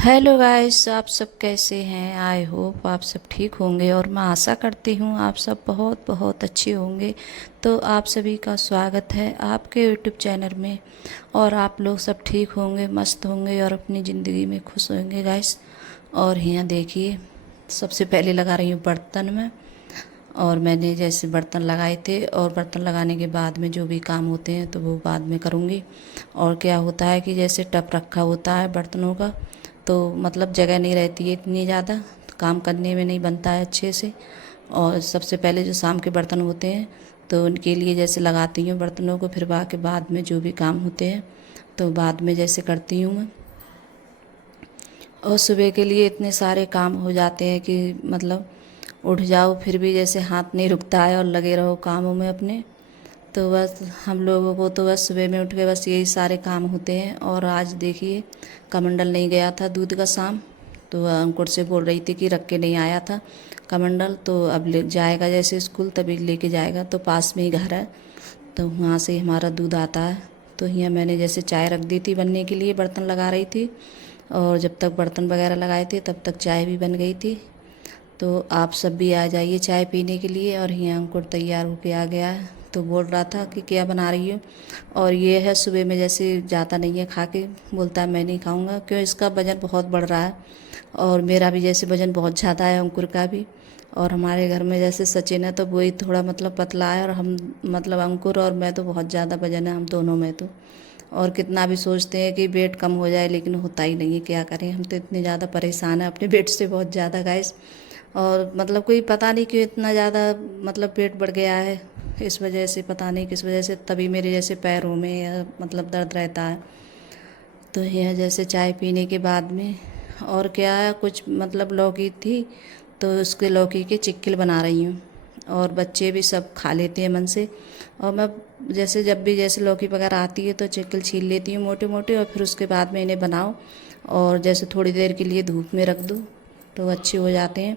Hello guys, आप सब कैसे हैं। आई होप आप सब ठीक होंगे और मैं आशा करती हूँ आप सब बहुत बहुत अच्छे होंगे। तो आप सभी का स्वागत है आपके यूट्यूब चैनल में। और आप लोग सब ठीक होंगे, मस्त होंगे और अपनी ज़िंदगी में खुश होंगे गाइस। और यहाँ देखिए, सबसे पहले लगा रही हूँ बर्तन में। और मैंने जैसे बर्तन लगाए थे और बर्तन लगाने के बाद में जो भी काम होते हैं तो वो बाद में करूँगी। और क्या होता है कि जैसे टब रखा होता है बर्तनों का, तो मतलब जगह नहीं रहती है इतनी ज़्यादा, तो काम करने में नहीं बनता है अच्छे से। और सबसे पहले जो शाम के बर्तन होते हैं तो उनके लिए जैसे लगाती हूँ बर्तनों को, फिर के बाद में जो भी काम होते हैं तो बाद में जैसे करती हूँ मैं। और सुबह के लिए इतने सारे काम हो जाते हैं कि मतलब उठ जाओ फिर भी जैसे हाथ नहीं रुकता है और लगे रहो कामों में अपने। तो बस हम लोगों को तो बस सुबह में उठ के बस यही सारे काम होते हैं। और आज देखिए, कमंडल नहीं गया था दूध का शाम, तो अंकुर से बोल रही थी कि रख के नहीं आया था कमंडल, तो अब ले जाएगा जैसे स्कूल तभी लेके जाएगा। तो पास में ही घर है तो वहाँ से ही हमारा दूध आता है। तो यहाँ मैंने जैसे चाय रख दी थी बनने के लिए, बर्तन लगा रही थी। और जब तक बर्तन वगैरह लगाए थे तब तक चाय भी बन गई थी। तो आप सब भी आ जाइए चाय पीने के लिए। और यहाँ अंकुर तैयार होके आ गया है तो बोल रहा था कि क्या बना रही हो। और ये है सुबह में जैसे जाता नहीं है खा के, बोलता है मैं नहीं खाऊंगा, क्यों इसका वज़न बहुत बढ़ रहा है। और मेरा भी जैसे वज़न बहुत ज़्यादा है, अंकुर का भी। और हमारे घर में जैसे सचिन है तो वही थोड़ा मतलब पतला है, और हम मतलब अंकुर और मैं तो बहुत ज़्यादा वज़न है हम दोनों में तो। और कितना भी सोचते हैं कि वेट कम हो जाए लेकिन होता ही नहीं है, क्या करें। हम तो इतने ज़्यादा परेशान हैं अपने वेट से, बहुत ज़्यादा गाइस। और मतलब कोई पता नहीं क्यों इतना ज़्यादा मतलब पेट बढ़ गया है, इस वजह से पता नहीं किस वजह से, तभी मेरे जैसे पैरों में या मतलब दर्द रहता है। तो यह जैसे चाय पीने के बाद में और क्या है, कुछ मतलब लौकी थी तो उसके लौकी के चिक्किल बना रही हूँ। और बच्चे भी सब खा लेते हैं मन से। और मैं जैसे जब भी जैसे लौकी वगैरह आती है तो चिक्किल छील लेती हूँ मोटे मोटे, और फिर उसके बाद में इन्हें बनाओ और जैसे थोड़ी देर के लिए धूप में रख दूँ तो अच्छे हो जाते हैं।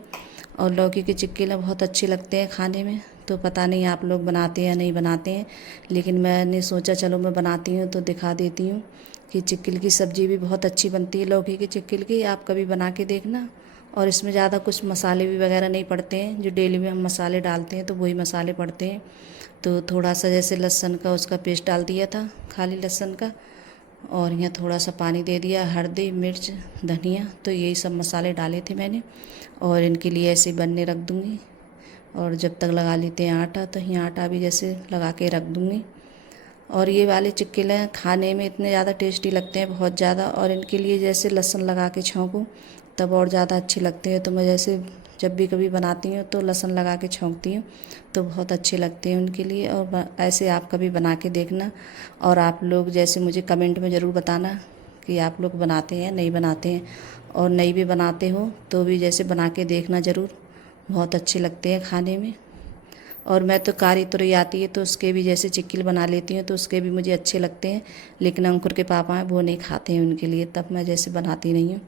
और लौकी के चिक्किल बहुत अच्छे लगते हैं खाने में। तो पता नहीं आप लोग बनाते हैं या नहीं बनाते हैं, लेकिन मैंने सोचा चलो मैं बनाती हूँ तो दिखा देती हूँ कि चिक्किल की सब्ज़ी भी बहुत अच्छी बनती है लौकी की चिक्किल की, आप कभी बना के देखना। और इसमें ज़्यादा कुछ मसाले भी वगैरह नहीं पड़ते हैं, जो डेली में हम मसाले डालते हैं तो वही मसाले पड़ते हैं। तो थोड़ा सा जैसे लहसुन का उसका पेस्ट डाल दिया था, खाली लहसुन का। और यहाँ थोड़ा सा पानी दे दिया, हल्दी मिर्च धनिया, तो यही सब मसाले डाले थे मैंने। और इनके लिए ऐसे बनने रख दूँगी। और जब तक लगा लेते हैं आटा, तो यहाँ आटा भी जैसे लगा के रख दूँगी। और ये वाले चिक्किले खाने में इतने ज़्यादा टेस्टी लगते हैं, बहुत ज़्यादा। और इनके लिए जैसे लहसुन लगा के छौंकूँ तब और ज़्यादा अच्छे लगते हैं। तो मैं जैसे जब भी कभी बनाती हूँ तो लहसुन लगा के छौंकती हूँ तो बहुत अच्छे लगते हैं उनके लिए। और ऐसे आप कभी बना के देखना। और आप लोग जैसे मुझे कमेंट में ज़रूर बताना कि आप लोग बनाते हैं नहीं बनाते हैं। और नहीं भी बनाते हो तो भी जैसे बना के देखना ज़रूर, बहुत अच्छे लगते हैं खाने में। और मैं तो कारी तुरई आती है तो उसके भी जैसे चिक्किल बना लेती हूँ तो उसके भी मुझे अच्छे लगते हैं। लेकिन अंकुर के पापा हैं वो नहीं खाते हैं, उनके लिए तब मैं जैसे बनाती नहीं हूँ।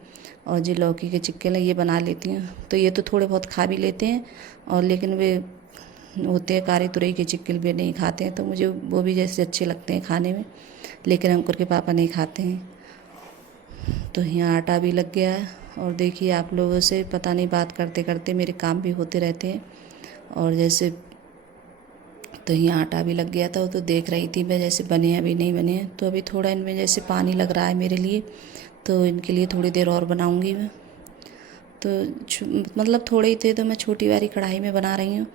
और जो लौकी के चिक्किल हैं ये बना लेती हूँ, तो ये तो थोड़े बहुत खा भी लेते हैं। और लेकिन वे होते हैं कारी तुरई के चिक्किल भी नहीं खाते हैं, तो मुझे वो भी जैसे अच्छे लगते हैं खाने में। लेकिन अंकुर के पापा नहीं खाते हैं। तो यहाँ आटा भी लग गया है। और देखिए, आप लोगों से पता नहीं बात करते करते मेरे काम भी होते रहते हैं। और जैसे तो यहाँ आटा भी लग गया था, तो देख रही थी मैं जैसे बने हैं अभी नहीं बने हैं। तो अभी थोड़ा इनमें जैसे पानी लग रहा है मेरे लिए, तो इनके लिए थोड़ी देर और बनाऊंगी मैं। तो मतलब थोड़े ही थे तो मैं छोटी वाली कढ़ाई में बना रही हूँ।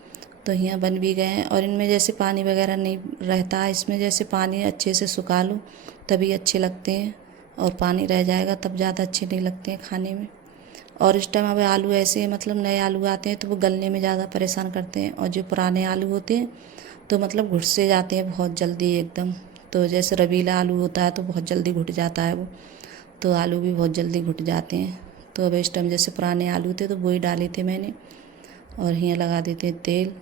तो यहाँ बन भी गए हैं और इनमें जैसे पानी वगैरह नहीं रहता है, इसमें जैसे पानी अच्छे से सुखा लो तभी अच्छे लगते हैं। और पानी रह जाएगा तब ज़्यादा अच्छे नहीं लगते हैं खाने में। और इस टाइम अब आलू ऐसे मतलब नए आलू आते हैं तो वो गलने में ज़्यादा परेशान करते हैं। और जो पुराने आलू होते हैं तो मतलब घुट से जाते हैं बहुत जल्दी एकदम। तो जैसे रवीला आलू होता है तो बहुत जल्दी घुट जाता है वो, तो आलू भी बहुत जल्दी घुट जाते हैं। तो अब इस टाइम जैसे पुराने आलू थे तो वही डाले थे मैंने। और यहाँ लगा देते हैं तेल।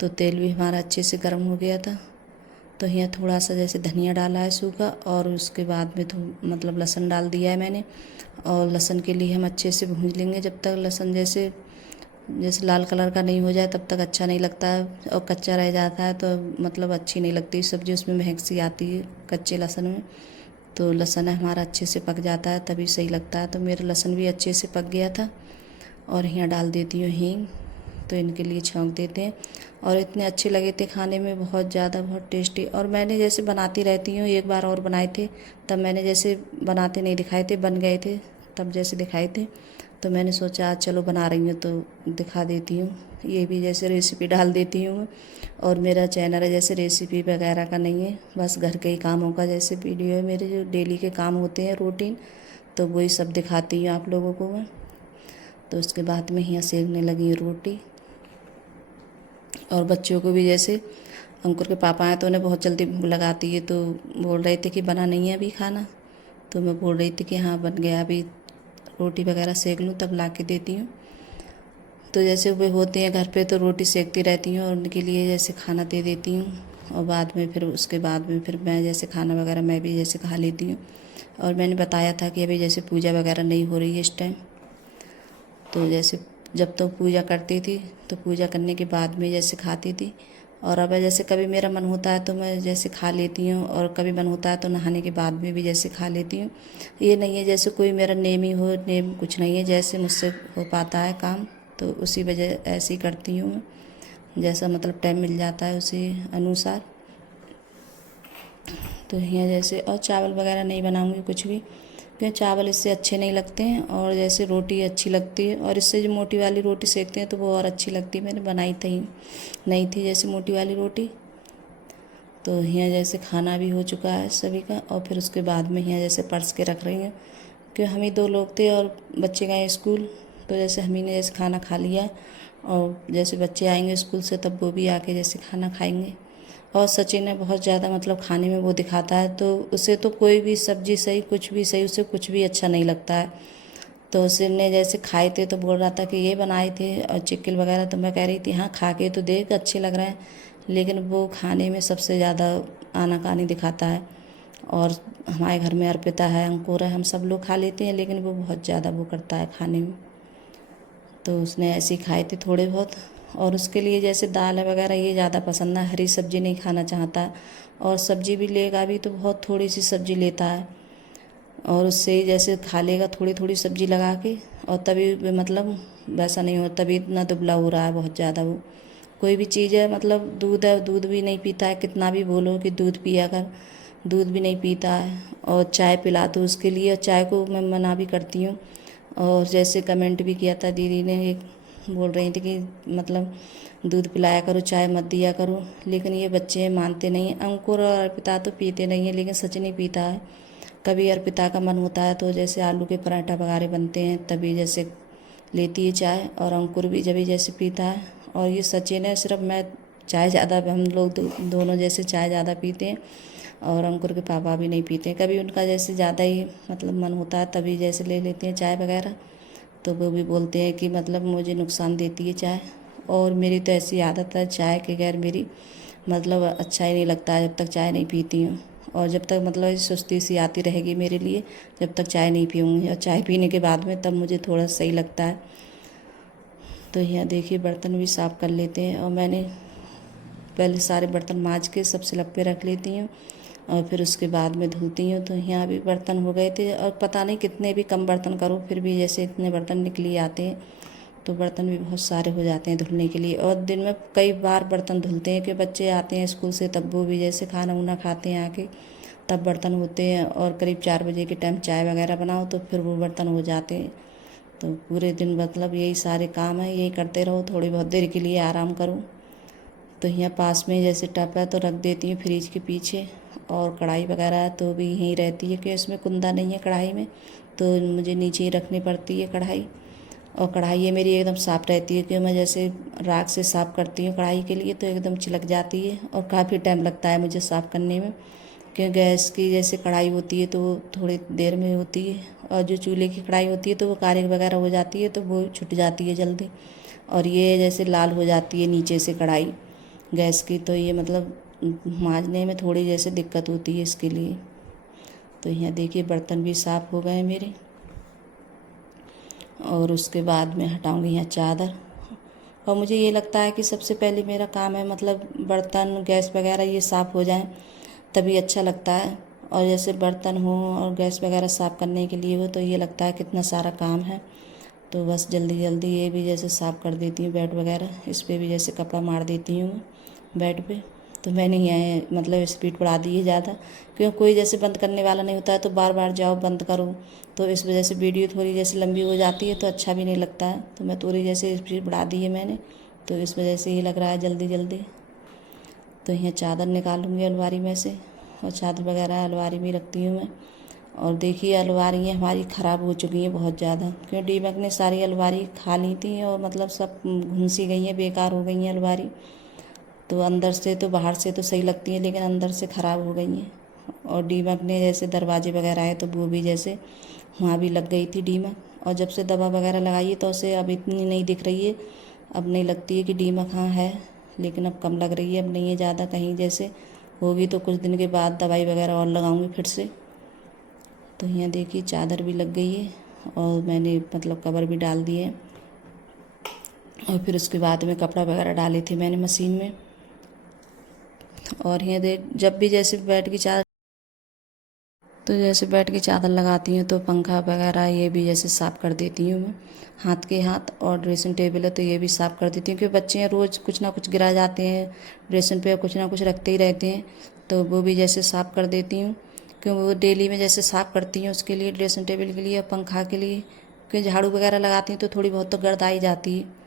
तो तेल भी हमारा अच्छे से गर्म हो गया था। तो यहाँ थोड़ा सा जैसे धनिया डाला है सूखा, और उसके बाद में तो मतलब लहसुन डाल दिया है मैंने। और लहसुन के लिए हम अच्छे से भून लेंगे, जब तक लहसुन जैसे जैसे लाल कलर का नहीं हो जाए तब तक अच्छा नहीं लगता है। और कच्चा रह जाता है तो मतलब अच्छी नहीं लगती सब्ज़ी, उसमें महक सी आती है कच्चे लहसुन में। तो लहसुन हमारा अच्छे से पक जाता है तभी सही लगता है। तो मेरा लहसुन भी अच्छे से पक गया था और यहाँ डाल देती हूँ हींग। तो इनके लिए छौंक देते हैं और इतने अच्छे लगे थे खाने में, बहुत ज़्यादा, बहुत टेस्टी। और मैंने जैसे बनाती रहती हूँ, एक बार और बनाए थे तब मैंने जैसे बनाते नहीं दिखाए थे, बन गए थे तब जैसे दिखाए थे। तो मैंने सोचा आज चलो बना रही हूँ तो दिखा देती हूँ। ये भी जैसे रेसिपी डाल देती हूँ। और मेरा चैनल है जैसे रेसिपी वगैरह का नहीं है, बस घर के ही कामों का जैसे वीडियो है मेरे, जो डेली के काम होते हैं रूटीन, तो वही सब दिखाती हूँ आप लोगों को मैं। तो उसके बाद में यहाँ सेकने लगी हूँ रोटी। और बच्चों को भी जैसे अंकुर के पापा आए तो उन्हें बहुत जल्दी भूख लगाती है, तो बोल रहे थे कि बना नहीं है अभी खाना। तो मैं बोल रही थी कि हाँ बन गया, अभी रोटी वगैरह सेक लूँ तब ला के देती हूँ। तो जैसे वे होते हैं घर पे तो रोटी सेकती रहती हूँ और उनके लिए जैसे खाना दे देती हूँ। और बाद में फिर उसके बाद में फिर मैं जैसे खाना वगैरह मैं भी जैसे खा लेती हूँ। और मैंने बताया था कि अभी जैसे पूजा वगैरह नहीं हो रही है इस टाइम, तो जैसे जब तो पूजा करती थी तो पूजा करने के बाद में जैसे खाती थी। और अब जैसे कभी मेरा मन होता है तो मैं जैसे खा लेती हूँ, और कभी मन होता है तो नहाने के बाद में भी जैसे खा लेती हूँ। ये नहीं है जैसे कोई मेरा नेम ही हो, नेम कुछ नहीं है, जैसे मुझसे हो पाता है काम तो उसी वजह ऐसे ही करती हूँ, जैसा मतलब टाइम मिल जाता है उसी अनुसार। तो यहाँ जैसे और चावल वगैरह नहीं बनाऊँगी कुछ भी, क्योंकि चावल इससे अच्छे नहीं लगते हैं और जैसे रोटी अच्छी लगती है। और इससे जो मोटी वाली रोटी सेकते हैं तो वो और अच्छी लगती है। मैंने बनाई थी नहीं थी जैसे मोटी वाली रोटी। तो यहाँ जैसे खाना भी हो चुका है सभी का, और फिर उसके बाद में यहाँ जैसे परस के रख रही हूँ, क्योंकि हम ही 2 लोग थे और बच्चे गए स्कूल, तो जैसे हम ही ने जैसे खाना खा लिया। और जैसे बच्चे आएंगे स्कूल से तब वो भी आके जैसे खाना खाएंगे। और सचिन है बहुत ज़्यादा मतलब खाने में वो दिखाता है, तो उसे तो कोई भी सब्जी सही कुछ भी सही, उसे कुछ भी अच्छा नहीं लगता है। तो उसने जैसे खाए थे तो बोल रहा था कि ये बनाए थे और चिक्किल वगैरह, तो मैं कह रही थी हाँ खा के तो देख अच्छे लग रहे हैं, लेकिन वो खाने में सबसे ज़्यादा आनाकानी दिखाता है। और हमारे घर में अर्पिता है, अंकुर है, हम सब लोग खा लेते हैं, लेकिन वो बहुत ज़्यादा वो करता है खाने में। तो उसने ऐसे ही खाए थे थोड़े बहुत। और उसके लिए जैसे दाल वगैरह ये ज़्यादा पसंद है, हरी सब्ज़ी नहीं खाना चाहता। और सब्ज़ी भी लेगा भी तो बहुत थोड़ी सी सब्ज़ी लेता है, और उससे ही जैसे खा लेगा थोड़ी थोड़ी सब्ज़ी लगा के। और तभी मतलब वैसा नहीं हो, तभी इतना दुबला हो रहा है बहुत ज़्यादा वो। कोई भी चीज़ है मतलब दूध है, दूध भी नहीं पीता है, कितना भी बोलो कि दूध पिया कर, दूध भी नहीं पीता है। और चाय पिला तो उसके लिए चाय को मैं मना भी करती हूँ। और जैसे कमेंट भी किया था दीदी ने, एक बोल रही थी कि मतलब दूध पिलाया करो चाय मत दिया करो, लेकिन ये बच्चे मानते नहीं हैं। अंकुर और अर्पिता तो पीते नहीं हैं, लेकिन सचिन ही पीता है। कभी अर्पिता का मन होता है तो जैसे आलू के पराठा वगैरह बनते हैं तभी जैसे लेती है चाय, और अंकुर भी जब भी जैसे पीता है। और ये सचिन है सिर्फ मैं चाय ज़्यादा, हम लोग दोनों जैसे चाय ज़्यादा पीते हैं। और अंकुर के पापा भी नहीं पीते हैं, कभी उनका जैसे ज़्यादा ही मतलब मन होता है तभी जैसे ले लेते हैं चाय वगैरह। तो वो भी बोलते हैं कि मतलब मुझे नुकसान देती है चाय। और मेरी तो ऐसी आदत है चाय के बगैर मेरी मतलब अच्छा ही नहीं लगता है, जब तक चाय नहीं पीती हूँ। और जब तक मतलब सुस्ती सी आती रहेगी मेरे लिए जब तक चाय नहीं पीऊँगी, और चाय पीने के बाद में तब मुझे थोड़ा सही लगता है। तो यहाँ देखिए बर्तन भी साफ़ कर लेते हैं, और मैंने पहले सारे बर्तन मांज के सब सिलक पे रख लेती हूँ और फिर उसके बाद में धुलती हूँ। तो यहाँ भी बर्तन हो गए थे, और पता नहीं कितने भी कम बर्तन करो फिर भी जैसे इतने बर्तन निकली आते हैं। तो बर्तन भी बहुत सारे हो जाते हैं धुलने के लिए, और दिन में कई बार बर्तन धुलते हैं कि बच्चे आते हैं स्कूल से तब वो भी जैसे खाना उना खाते हैं आके, तब बर्तन होते हैं। और करीब 4 बजे के टाइम चाय वगैरह बनाओ तो फिर वो बर्तन हो जाते हैं। तो पूरे दिन मतलब यही सारे काम है, यही करते रहो, थोड़ी बहुत देर के लिए आराम करो। तो यहाँ पास में जैसे टप है तो रख देती हूँ फ्रिज के पीछे। और कढ़ाई वगैरह तो भी यहीं रहती है कि इसमें कुंदा नहीं है कढ़ाई में, तो मुझे नीचे ही रखनी पड़ती है कढ़ाई। और कढ़ाई ये मेरी एकदम साफ़ रहती है, कि मैं जैसे राख से साफ़ करती हूँ कढ़ाई के लिए तो एकदम चिलक जाती है, और काफ़ी टाइम लगता है मुझे साफ़ करने में। क्योंकि गैस की जैसे कढ़ाई होती है तो वो थोड़ी देर में होती है, और जो चूल्हे की कढ़ाई होती है तो वो कारें वगैरह हो जाती है तो वो छुट जाती है जल्दी। और ये जैसे लाल हो जाती है नीचे से कढ़ाई गैस की, तो ये मतलब मांजने में थोड़ी जैसे दिक्कत होती है इसके लिए। तो यहाँ देखिए बर्तन भी साफ़ हो गए मेरे। और उसके बाद में हटाऊंगी यहाँ चादर। और मुझे ये लगता है कि सबसे पहले मेरा काम है मतलब बर्तन गैस वगैरह ये साफ़ हो जाए तभी अच्छा लगता है। और जैसे बर्तन हो और गैस वगैरह साफ़ करने के लिए हो तो ये लगता है कितना सारा काम है। तो बस जल्दी जल्दी ये भी जैसे साफ़ कर देती हूँ बेड वगैरह। इस पर भी जैसे कपड़ा मार देती हूँ बेड पे। तो मैंने यहाँ मतलब स्पीड बढ़ा दी है ज़्यादा, क्योंकि कोई जैसे बंद करने वाला नहीं होता है तो बार बार जाओ बंद करो, तो इस वजह से वीडियो थोड़ी जैसे लंबी हो जाती है तो अच्छा भी नहीं लगता है। तो मैं थोड़ी जैसे स्पीड बढ़ा दी है मैंने, तो इस वजह से ये लग रहा है जल्दी जल्दी। तो यहाँ चादर निकालूंगी अलमारी में से, और चादर वगैरह अलमारी में रखती हूँ मैं। और देखिए अलमारियाँ हमारी ख़राब हो चुकी हैं बहुत ज़्यादा, क्यों दीमक ने सारी अलमारी खा ली थी और मतलब सब घुंसी गई हैं, बेकार हो गई हैं अलमारी। तो अंदर से तो बाहर से तो सही लगती है लेकिन अंदर से ख़राब हो गई हैं। और दीमक ने जैसे दरवाजे वगैरह है तो वो भी जैसे वहाँ भी लग गई थी दीमक। और जब से दवा वगैरह लगाई है तो उसे अब इतनी नहीं दिख रही है। अब नहीं लगती है कि दीमक हाँ है, लेकिन अब कम लग रही है, अब नहीं है ज़्यादा। कहीं जैसे होगी तो कुछ दिन के बाद दवाई वगैरह और लगाऊंगी फिर से। तो यहाँ देखिए चादर भी लग गई है और मैंने मतलब कवर भी डाल दिए। और फिर उसके बाद में कपड़ा वगैरह डाले थे मैंने मशीन में। और यहाँ देख जब भी जैसे बेड की चादर लगाती हूँ तो पंखा वगैरह ये भी जैसे साफ़ कर देती हूँ मैं हाथ के हाथ। और ड्रेसिंग टेबल है तो ये भी साफ़ कर देती हूँ, क्योंकि बच्चे रोज़ कुछ ना कुछ गिरा जाते हैं ड्रेसिंग पे, कुछ ना कुछ रखते ही रहते हैं। तो वो भी जैसे साफ़ कर देती हूँ, क्योंकि वो डेली में जैसे साफ़ करती हूँ उसके लिए, ड्रेसिंग टेबल के लिए और पंखा के लिए। क्योंकि झाड़ू वगैरह लगाती हूँ तो थोड़ी बहुत तो गर्द आ ही जाती है।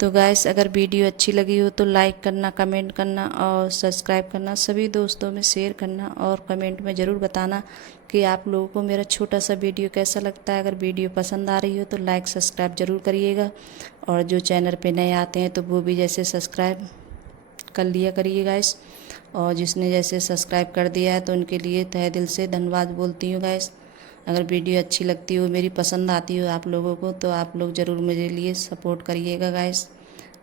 तो गाइस अगर वीडियो अच्छी लगी हो तो लाइक करना, कमेंट करना और सब्सक्राइब करना, सभी दोस्तों में शेयर करना और कमेंट में ज़रूर बताना कि आप लोगों को मेरा छोटा सा वीडियो कैसा लगता है। अगर वीडियो पसंद आ रही हो तो लाइक सब्सक्राइब ज़रूर करिएगा। और जो चैनल पे नए आते हैं तो वो भी जैसे सब्सक्राइब कर लिया करिए गाइस। और जिसने जैसे सब्सक्राइब कर दिया है तो उनके लिए तहे दिल से धन्यवाद बोलती हूँ गाइस। अगर वीडियो अच्छी लगती हो, मेरी पसंद आती हो आप लोगों को, तो आप लोग ज़रूर मेरे लिए सपोर्ट करिएगा गाइस।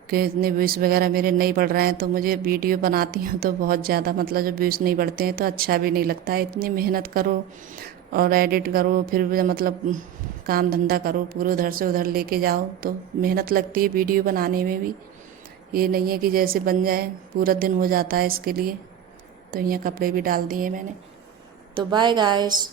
कि इतने व्यूज़ वगैरह मेरे नहीं बढ़ रहे हैं तो मुझे वीडियो बनाती हूँ तो बहुत ज़्यादा मतलब जब व्यूज़ नहीं बढ़ते हैं तो अच्छा भी नहीं लगता है। इतनी मेहनत करो और एडिट करो, फिर भी मतलब काम धंधा करो, पूरे उधर से उधर लेके जाओ तो मेहनत लगती है वीडियो बनाने में भी। ये नहीं है कि जैसे बन जाए, पूरा दिन हो जाता है इसके लिए। तो यहाँ कपड़े भी डाल दिए मैंने। तो बाय गाइस।